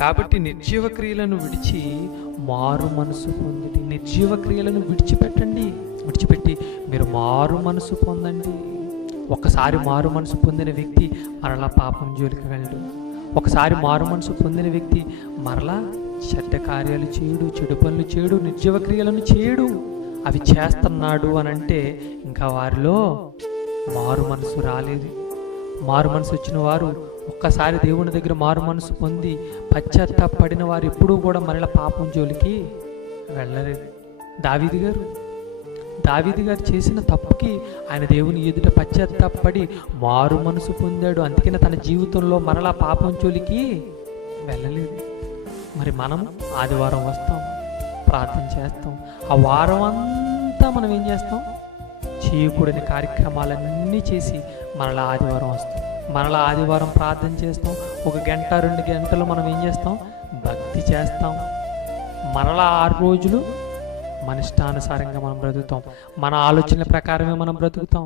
కాబట్టి నిర్జీవ క్రియలను విడిచి మారు మనసు పొంది, నిర్జీవ క్రియలను విడిచిపెట్టి మీరు మారు మనసు పొందండి. ఒకసారి మారు మనసు పొందిన వ్యక్తి మరలా పాపం జోలికి వెళ్ళడు. ఒకసారి మారు మనసు పొందిన వ్యక్తి మరలా చెడ్డ కార్యాలు చేయడు, చెడు పనులు చేయడు, నిర్జీవ క్రియలను చేయడు. అవి చేస్తున్నాడు అని అంటే ఇంకా వారిలో మారు మనసు రాలేదు. మారు మనసు వచ్చిన వారు, ఒక్కసారి దేవుని దగ్గర మారు మనసు పొంది పశ్చాత్తాపడిన వారు ఎప్పుడూ కూడా మరలా పాపం జోలికి వెళ్ళలేదు. దావీదు గారు చేసిన తప్పుకి ఆయన దేవుని ఎదుట పశ్చాత్తాపడి మారు మనసు పొందాడు. అందుకనే తన జీవితంలో మరలా పాపం జోలికి వెళ్ళలేదు. మరి మనం ఆదివారం వస్తాం, ప్రార్థన చేస్తాం. ఆ వారం అంతా మనం ఏం చేస్తాం? చేయకూడని కార్యక్రమాలన్నీ చేసి మరలా ఆదివారం వస్తాం. మరలా ఆదివారం ప్రార్థన చేస్తాం. 1 గంట 2 గంటలు మనం ఏం చేస్తాం? భక్తి చేస్తాం. మరలా 6 రోజులు మన ఇష్టానుసారంగా మనం బ్రతుకుతాం. మన ఆలోచనల ప్రకారమే మనం బ్రతుకుతాం.